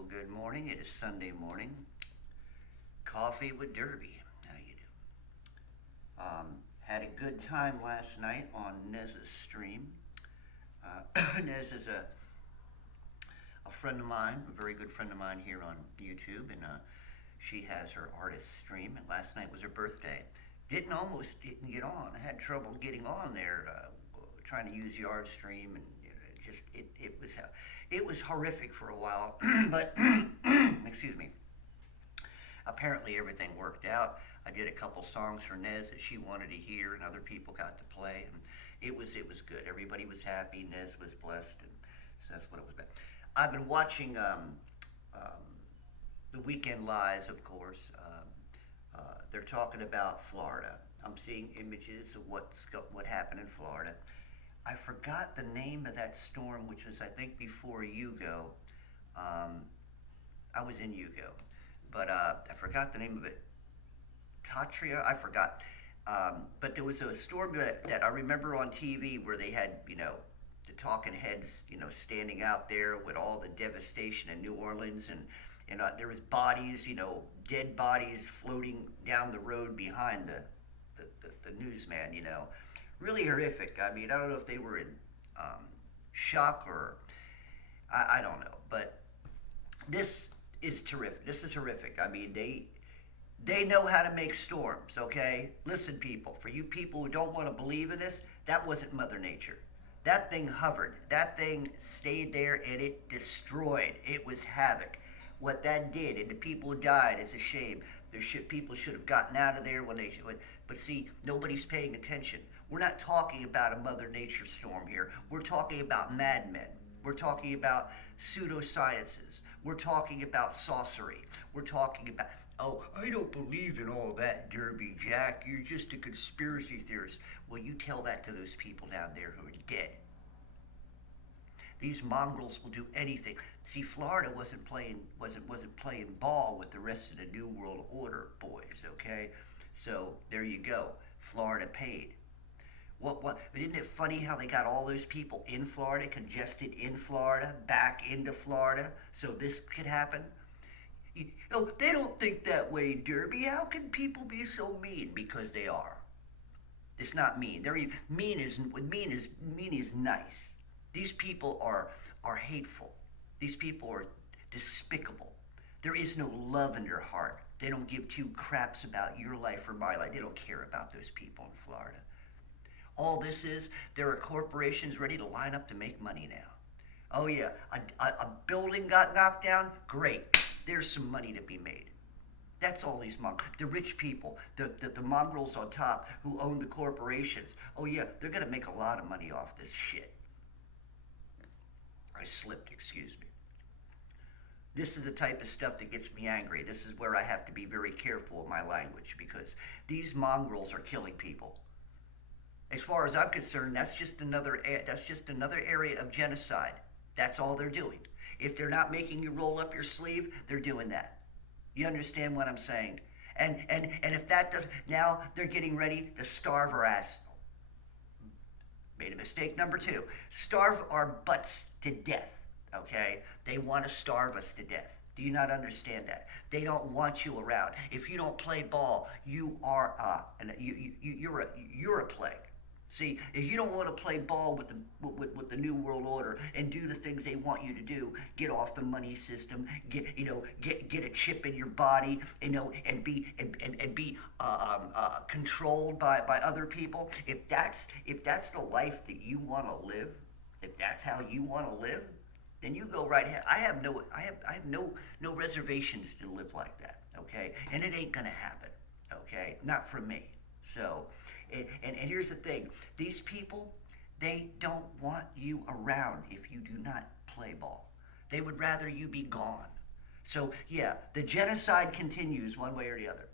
Well, good morning. It is Sunday morning. Coffee with Derby. How you Had a good time last night on Nez's stream. Nez is a friend of mine, a very good friend of mine here on YouTube, and she has her artist stream. And last night was her birthday. Didn't get on. I had trouble getting on there, trying to use the art stream, and it was horrific for a while. But excuse me. Apparently everything worked out. I did a couple songs for Nez that she wanted to hear, and other people got to play, and it was good. Everybody was happy. Nez was blessed, and so that's what it was about. I've been watching the Weekend Lies, of course. They're talking about Florida. I'm seeing images of what happened in Florida. I forgot the name of that storm, which was I think before Hugo. I was in Hugo, but I forgot the name of it. Tatria, I forgot. But there was a storm that I remember on TV where they had, the talking heads, standing out there with all the devastation in New Orleans, and there was bodies, dead bodies floating down the road behind the newsman, Really horrific. I mean, I don't know if they were in shock or I don't know, but this is terrific. This is horrific. I mean, they know how to make storms, okay? Listen, people, for you people who don't want to believe in this, that wasn't Mother Nature. That thing hovered. That thing stayed there, and it destroyed. It was havoc. What that did, and the people who died, is a shame. People should have gotten out of there when they should. But see, nobody's paying attention. We're not talking about a Mother Nature storm here. We're talking about madmen. We're talking about pseudosciences. We're talking about sorcery. We're talking about, oh, I don't believe in all that, Derby Jack. You're just a conspiracy theorist. Well, you tell that to those people down there who are dead. These mongrels will do anything. See, Florida wasn't playing ball with the rest of the New World Order boys, okay? So there you go. Florida paid. What? Isn't it funny how they got all those people in Florida, congested in Florida, back into Florida, so this could happen? They don't think that way, Derby. How can people be so mean? Because they are. It's not mean. Mean is nice. These people are hateful. These people are despicable. There is no love in their heart. They don't give two craps about your life or my life. They don't care about those people in Florida. All this is, there are corporations ready to line up to make money now. Oh yeah, a building got knocked down? Great. There's some money to be made. That's all these mongrels. The rich people, the mongrels on top who own the corporations. Oh yeah, they're going to make a lot of money off this shit. I slipped, excuse me. This is the type of stuff that gets me angry. This is where I have to be very careful with my language, because these mongrels are killing people. As far as I'm concerned, that's just another area of genocide. That's all they're doing. If they're not making you roll up your sleeve, they're doing that. You understand what I'm saying? And if that does, now they're getting ready to starve our ass. Made a mistake number 2. Starve our butts to death, okay? They want to starve us to death. Do you not understand that? They don't want you around. If you don't play ball, you are you're a plague. See, if you don't want to play ball with the New World Order and do the things they want you to do, get off the money system, get a chip in your body, and be controlled by other people. If that's the life that you want to live, if that's how you want to live, then you go right ahead. I have no reservations to live like that. Okay, and it ain't gonna happen. Okay, not for me. So. And here's the thing. These people, they don't want you around if you do not play ball. They would rather you be gone. So, yeah, the genocide continues one way or the other.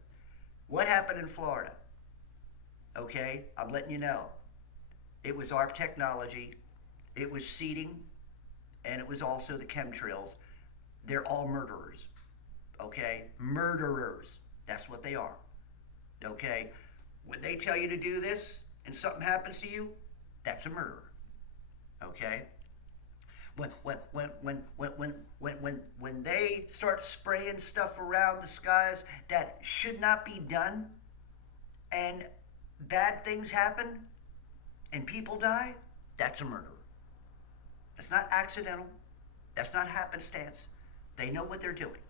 What happened in Florida? Okay, I'm letting you know. It was our technology, it was seeding, and it was also the chemtrails. They're all murderers. Okay? Murderers. That's what they are. Okay? When they tell you to do this and something happens to you, that's a murderer. Okay? When they start spraying stuff around the skies that should not be done, and bad things happen, and people die, that's a murder. That's not accidental. That's not happenstance. They know what they're doing.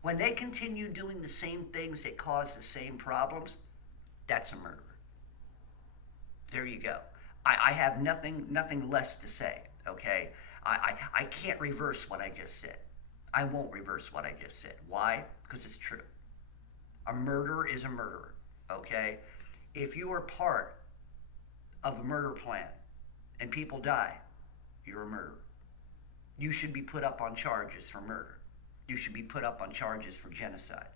When they continue doing the same things that cause the same problems, that's a murder. There you go. I have nothing less to say, okay? I can't reverse what I just said. I won't reverse what I just said. Why? Because it's true. A murderer is a murderer, okay? If you are part of a murder plan and people die, you're a murderer. You should be put up on charges for murder. You should be put up on charges for genocide.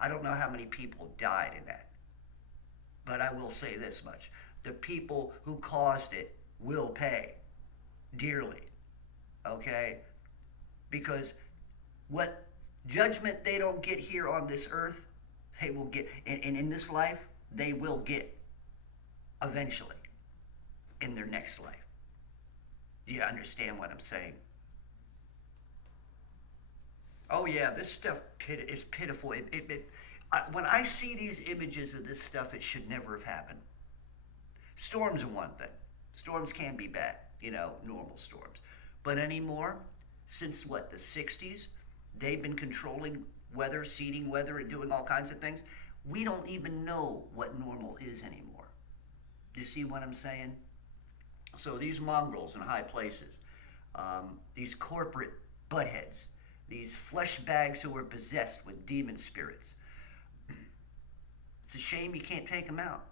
I don't know how many people died in that, but I will say this much. The people who caused it will pay dearly, okay? Because what judgment they don't get here on this earth, they will get, in this life, they will get eventually in their next life. Do you understand what I'm saying? Oh yeah, this stuff is pitiful. When I see these images of this stuff, it should never have happened. Storms are one thing. Storms can be bad, normal storms. But anymore, since what, the 60s, they've been controlling weather, seeding weather, and doing all kinds of things. We don't even know what normal is anymore. You see what I'm saying? So these mongrels in high places, these corporate buttheads, these flesh bags who are possessed with demon spirits, it's a shame you can't take them out.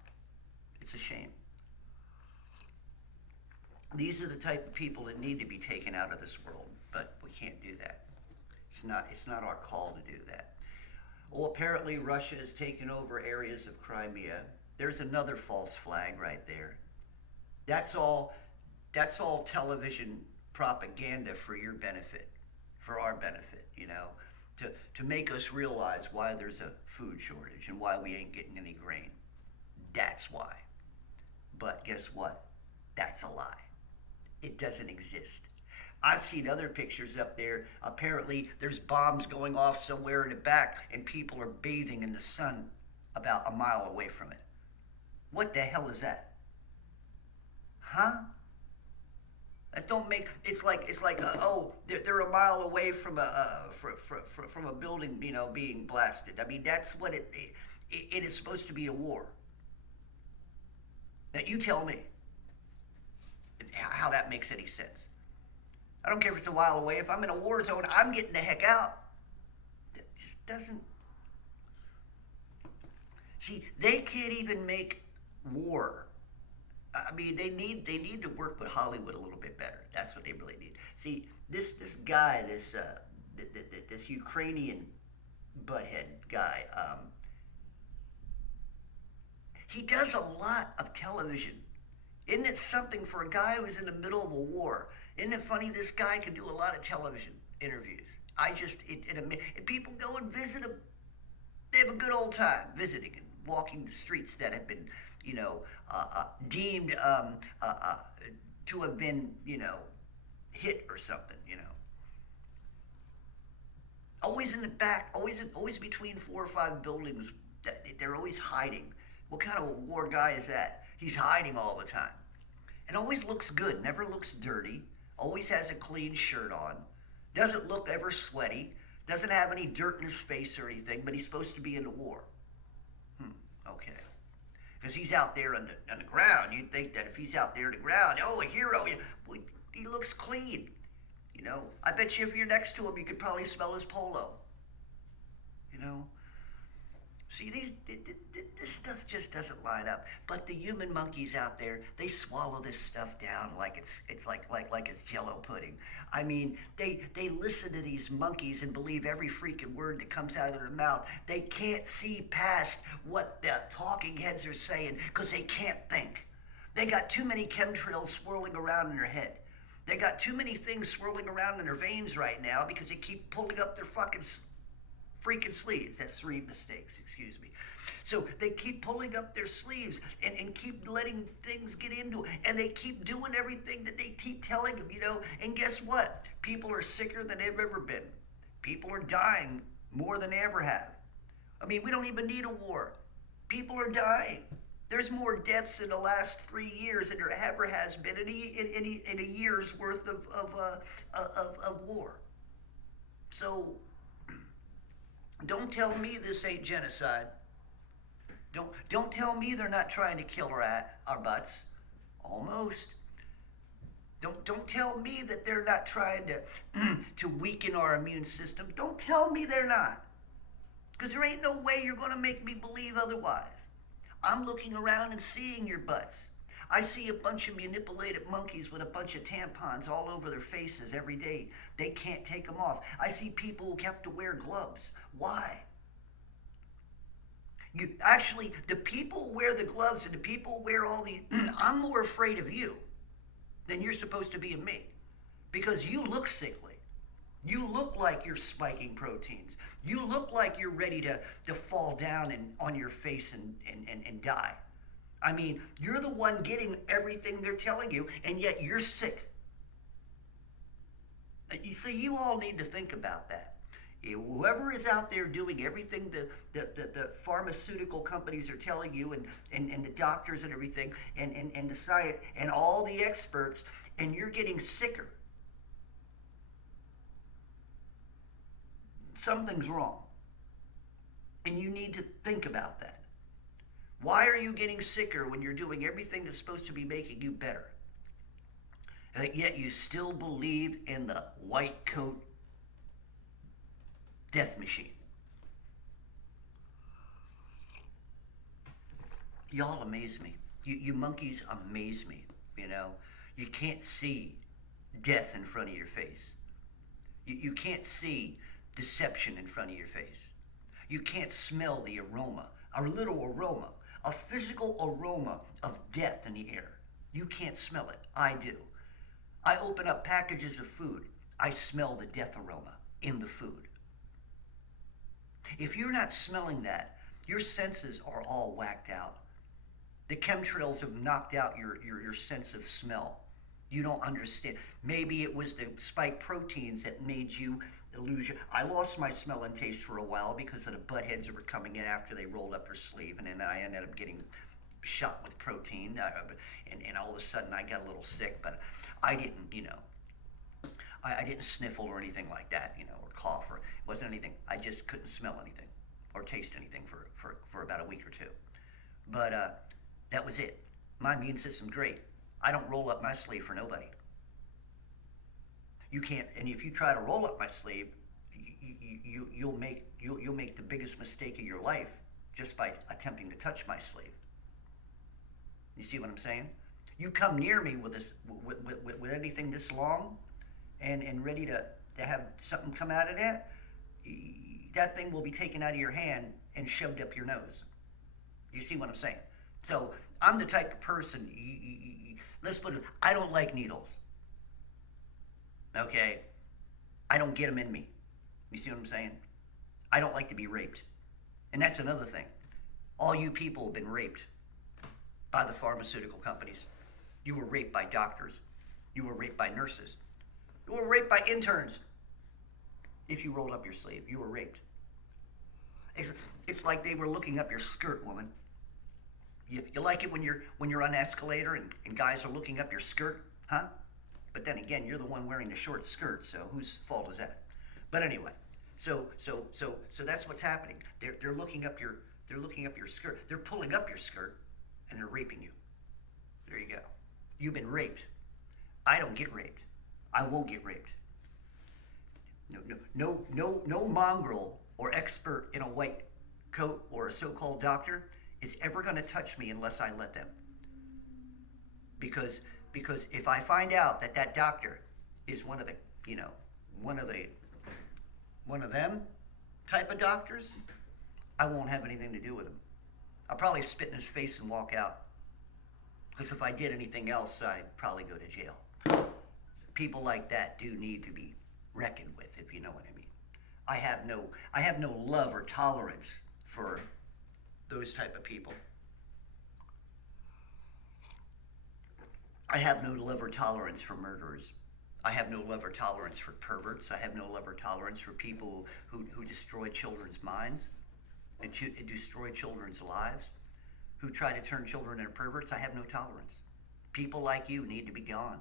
It's a shame. These are the type of people that need to be taken out of this world, but we can't do that. It's not our call to do that. Well, apparently Russia has taken over areas of Crimea. There's another false flag right there. That's all television propaganda for your benefit, for our benefit, to make us realize why there's a food shortage and why we ain't getting any grain. That's why. But guess what? That's a lie. It doesn't exist. I've seen other pictures up there. Apparently, there's bombs going off somewhere in the back, and people are bathing in the sun about a mile away from it. What the hell is that? Huh? That don't make. It's like they're a mile away from a building, being blasted. I mean, that's what it is supposed to be, a war. Now you tell me how that makes any sense. I don't care if it's a while away. If I'm in a war zone, I'm getting the heck out. That just doesn't. See, they can't even make war. I mean, they need to work with Hollywood a little bit better. That's what they really need. See, this guy, this Ukrainian butthead guy, he does a lot of television. Isn't it something for a guy who's in the middle of a war? Isn't it funny this guy can do a lot of television interviews? And people go and visit him. They have a good old time visiting and walking the streets that have been, deemed to have been, hit or something, Always in the back, always between 4 or 5 buildings. They're always hiding. What kind of a war guy is that? He's hiding all the time. And always looks good, never looks dirty, always has a clean shirt on, doesn't look ever sweaty, doesn't have any dirt in his face or anything, but he's supposed to be in the war. Okay. Because he's out there on the ground. You'd think that if he's out there on the ground, a hero, he looks clean. I bet you if you're next to him, you could probably smell his polo. See, this stuff just doesn't line up. But the human monkeys out there, they swallow this stuff down like it's like it's Jello pudding. I mean, they listen to these monkeys and believe every freaking word that comes out of their mouth. They can't see past what the talking heads are saying because they can't think. They got too many chemtrails swirling around in their head. They got too many things swirling around in their veins right now because they keep pulling up their fucking freaking sleeves. That's three mistakes, excuse me. So they keep pulling up their sleeves and keep letting things get into it. And they keep doing everything that they keep telling them, And guess what? People are sicker than they've ever been. People are dying more than they ever have. I mean, we don't even need a war. People are dying. There's more deaths in the last 3 years than there ever has been in a year's worth of war. So don't tell me this ain't genocide. Don't tell me they're not trying to kill our butts. Almost. Don't tell me that they're not trying to weaken our immune system. Don't tell me they're not. Because there ain't no way you're going to make me believe otherwise. I'm looking around and seeing your butts. I see a bunch of manipulated monkeys with a bunch of tampons all over their faces every day. They can't take them off. I see people who have to wear gloves. Why? The people who wear the gloves and the people who wear all these, I'm more afraid of you than you're supposed to be of me. Because you look sickly. You look like you're spiking proteins. You look like you're ready to fall down on your face and die. I mean, you're the one getting everything they're telling you, and yet you're sick. So you all need to think about that. Whoever is out there doing everything the pharmaceutical companies are telling you and the doctors and everything and the science and all the experts, and you're getting sicker. Something's wrong. And you need to think about that. Why are you getting sicker when you're doing everything that's supposed to be making you better? And yet you still believe in the white coat death machine. Y'all amaze me. You monkeys amaze me, You can't see death in front of your face. You can't see deception in front of your face. You can't smell the aroma, a little aroma, a physical aroma of death in the air. You can't smell it. I do. I open up packages of food. I smell the death aroma in the food. If you're not smelling that, your senses are all whacked out. The chemtrails have knocked out your sense of smell. You don't understand. Maybe it was the spike proteins that made you lose your... I lost my smell and taste for a while because of the buttheads that were coming in after they rolled up their sleeve, and then I ended up getting shot with protein, and all of a sudden I got a little sick, but I didn't, I didn't sniffle or anything like that, or cough, or it wasn't anything. I just couldn't smell anything or taste anything for about a week or two. But that was it. My immune system's great. I don't roll up my sleeve for nobody. You can't, and if you try to roll up my sleeve, you'll make the biggest mistake of your life just by attempting to touch my sleeve. You see what I'm saying? You come near me with this, with anything this long, and ready to have something come out of that, that thing will be taken out of your hand and shoved up your nose. You see what I'm saying? So I'm the type of person. Let's put it. I don't like needles. Okay, I don't get them in me. You see what I'm saying? I don't like to be raped, and that's another thing. All you people have been raped by the pharmaceutical companies. You were raped by doctors. You were raped by nurses. You were raped by interns. If you rolled up your sleeve, you were raped. It's like they were looking up your skirt, woman. You like it when you're on an escalator and guys are looking up your skirt, huh? But then again, you're the one wearing the short skirt, so whose fault is that? But anyway, so that's what's happening. They're looking up your skirt. They're pulling up your skirt, and they're raping you. There you go. You've been raped. I don't get raped. I won't get raped. No mongrel or expert in a white coat or a so-called doctor is ever going to touch me unless I let them. Because if I find out that doctor is one of them type of doctors, I won't have anything to do with him. I'll probably spit in his face and walk out. Because if I did anything else, I'd probably go to jail. People like that do need to be reckoned with, if you know what I mean. I have no love or tolerance for those type of people. I have no love or tolerance for murderers. I have no love or tolerance for perverts. I have no love or tolerance for people who destroy children's minds and destroy children's lives, who try to turn children into perverts. I have no tolerance. People like you need to be gone.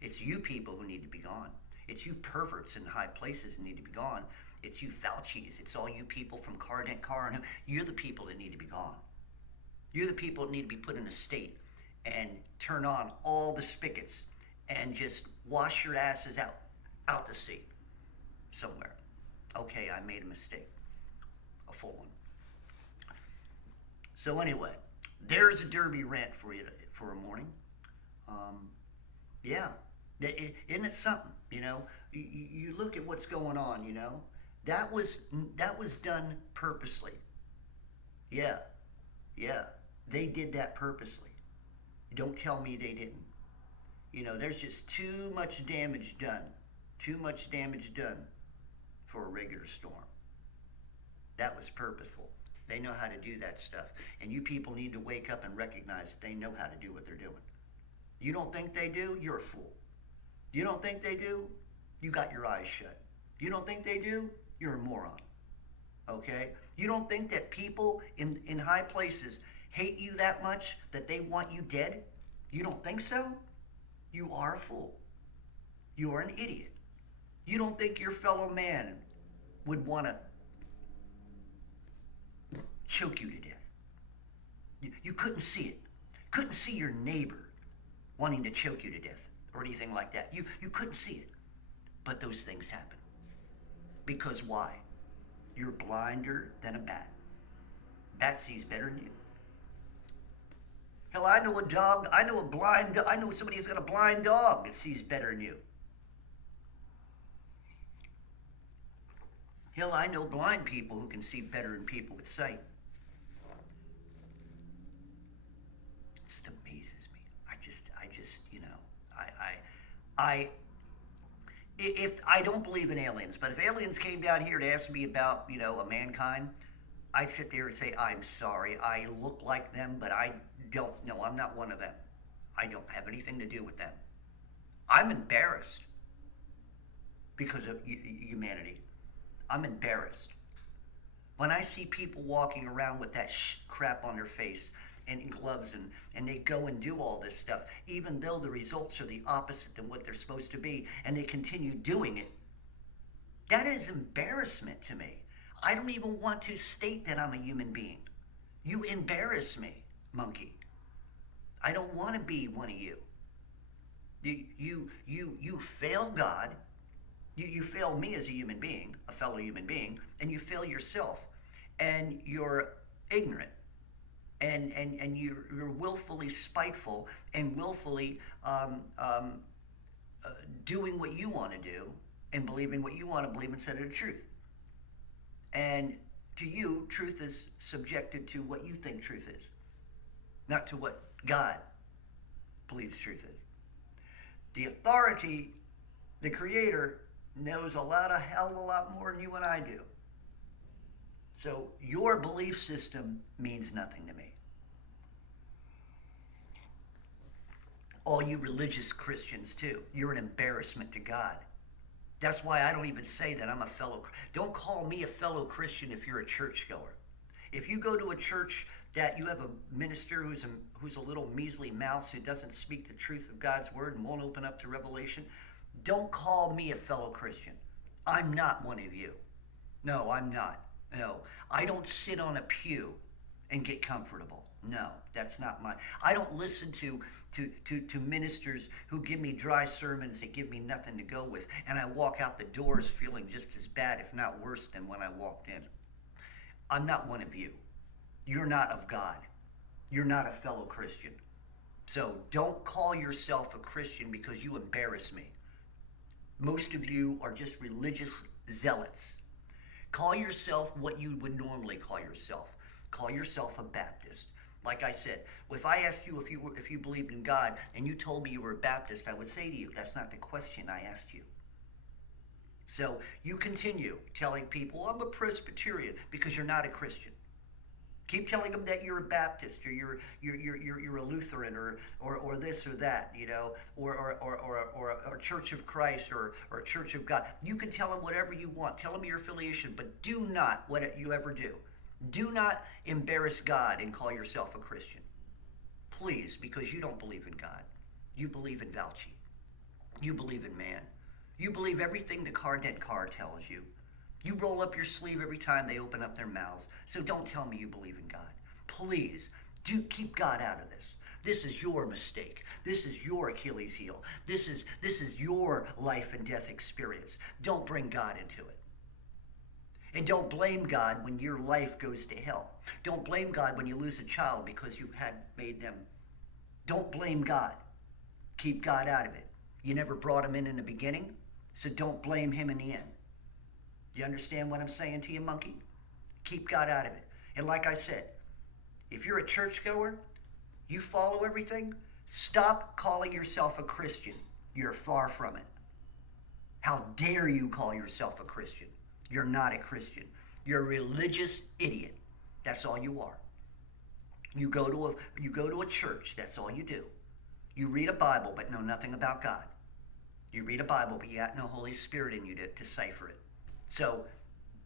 It's you people who need to be gone. It's you perverts in high places who need to be gone. It's you Fauci's. It's all you people from Carr and you're the people that need to be gone. You're the people that need to be put in a state and turn on all the spigots and just wash your asses out to sea somewhere. Okay, I made a mistake, a full one. So anyway, there's a Derby rant for you for a morning. Yeah, isn't it something? You look at what's going on. That was done purposely. Yeah, yeah, they did that purposely. Don't tell me they didn't. There's just too much damage done. Too much damage done for a regular storm. That was purposeful. They know how to do that stuff. And you people need to wake up and recognize that they know how to do what they're doing. You don't think they do? You're a fool. You don't think they do? You got your eyes shut. You don't think they do? You're a moron. Okay? You don't think that people in high places hate you that much that they want you dead? You don't think so? You are a fool. You are an idiot. You don't think your fellow man would want to choke you to death. You couldn't see it. Couldn't see your neighbor wanting to choke you to death or anything like that. You couldn't see it. But those things happen. Because why? You're blinder than a bat. Bat sees better than you. Hell, I know somebody who's got a blind dog that sees better than you. Hell, I know blind people who can see better than people with sight. It just amazes me. If I don't believe in aliens, but if aliens came down here to ask me about, a mankind, I'd sit there and say, I'm sorry, I look like them, but I don't know, I'm not one of them. I don't have anything to do with them. I'm embarrassed because of humanity. I'm embarrassed. When I see people walking around with that crap on their face and gloves and they go and do all this stuff, even though the results are the opposite than what they're supposed to be, and they continue doing it, that is embarrassment to me. I don't even want to state that I'm a human being. You embarrass me, monkey. I don't want to be one of you. You fail God. You fail me as a human being, a fellow human being, and you fail yourself. And you're ignorant. And you're willfully spiteful and willfully doing what you want to do and believing what you want to believe instead of the truth. And to you, truth is subjected to what you think truth is, not to what God believes truth is. The authority, the Creator, knows a hell of a lot more than you and I do. So your belief system means nothing to me. All you religious Christians too, you're an embarrassment to God. That's why I don't even say that I'm a fellow. Don't call me a fellow Christian if you're a churchgoer. If you go to a church that you have a minister who's a little measly mouse who doesn't speak the truth of God's word and won't open up to revelation, don't call me a fellow Christian. I'm not one of you. No, I'm not. No, I don't sit on a pew and get comfortable. No, that's not my. I don't listen to ministers who give me dry sermons that give me nothing to go with, and I walk out the doors feeling just as bad, if not worse, than when I walked in. I'm not one of you. You're not of God. You're not a fellow Christian. So don't call yourself a Christian because you embarrass me. Most of you are just religious zealots. Call yourself what you would normally call yourself. Call yourself a Baptist. Like I said, if I asked you if you believed in God and you told me you were a Baptist, I would say to you, that's not the question I asked you. So you continue telling people, I'm a Presbyterian, because you're not a Christian. Keep telling them that you're a Baptist or you're a Lutheran or this or that, or Church of Christ or Church of God. You can tell them whatever you want. Tell them your affiliation, but do not, what you ever do not embarrass God and call yourself a Christian. Please, because you don't believe in God. You believe in Valchi. You believe in man. You believe everything the Cardet card tells you. You roll up your sleeve every time they open up their mouths. So don't tell me you believe in God. Please, do keep God out of this. This is your mistake. This is your Achilles heel. This is your life and death experience. Don't bring God into it. And don't blame God when your life goes to hell. Don't blame God when you lose a child because you had made them. Don't blame God. Keep God out of it. You never brought him in the beginning, so don't blame him in the end. You understand what I'm saying to you, monkey? Keep God out of it. And like I said, if you're a churchgoer, you follow everything, stop calling yourself a Christian. You're far from it. How dare you call yourself a Christian? You're not a Christian. You're a religious idiot. That's all you are. You go to a church, that's all you do. You read a Bible but know nothing about God. You read a Bible but you got no Holy Spirit in you to decipher it. So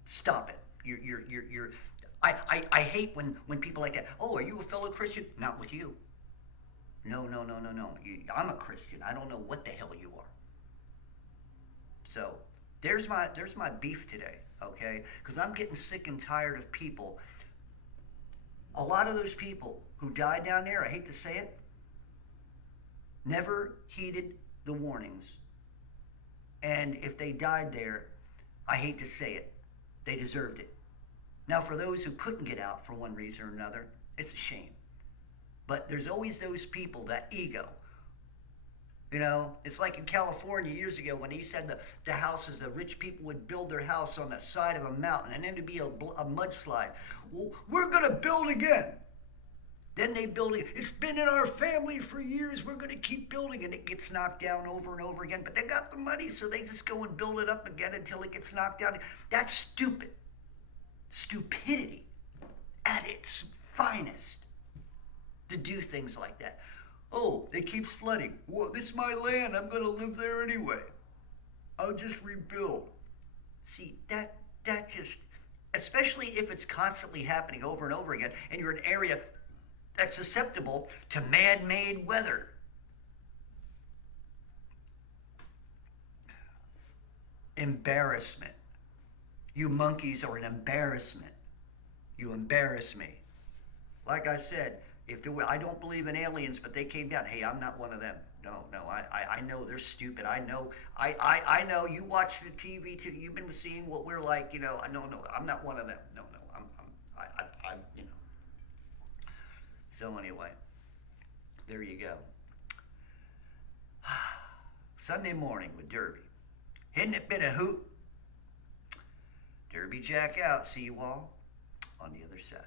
stop it. I hate when people like that. Oh, are you a fellow Christian? Not with you. No. I'm a Christian. I don't know what the hell you are. So there's my beef today, okay? Because I'm getting sick and tired of people. A lot of those people who died down there, I hate to say it, never heeded the warnings. And if they died there, I hate to say it, they deserved it. Now, for those who couldn't get out for one reason or another, it's a shame. But there's always those people, that ego. It's like in California years ago when they used to have the houses, the rich people would build their house on the side of a mountain and then there'd be a mudslide. Well, we're going to build again. Then they build it. It's been in our family for years. We're going to keep building. And it gets knocked down over and over again. But they got the money, so they just go and build it up again until it gets knocked down. That's stupid. Stupidity at its finest to do things like that. Oh, it keeps flooding. Well, this is my land. I'm going to live there anyway. I'll just rebuild. See, that just, especially if it's constantly happening over and over again, and you're in an area that's susceptible to man-made weather. Embarrassment. You monkeys are an embarrassment. You embarrass me. Like I said, I don't believe in aliens, but they came down. Hey, I'm not one of them. No, I know they're stupid. I know you watch the TV too. You've been seeing what we're like, No, I'm not one of them. No, I'm. So anyway, there you go. Sunday morning with Derby. Hadn't it been a hoot? Derby Jack out. See you all on the other side.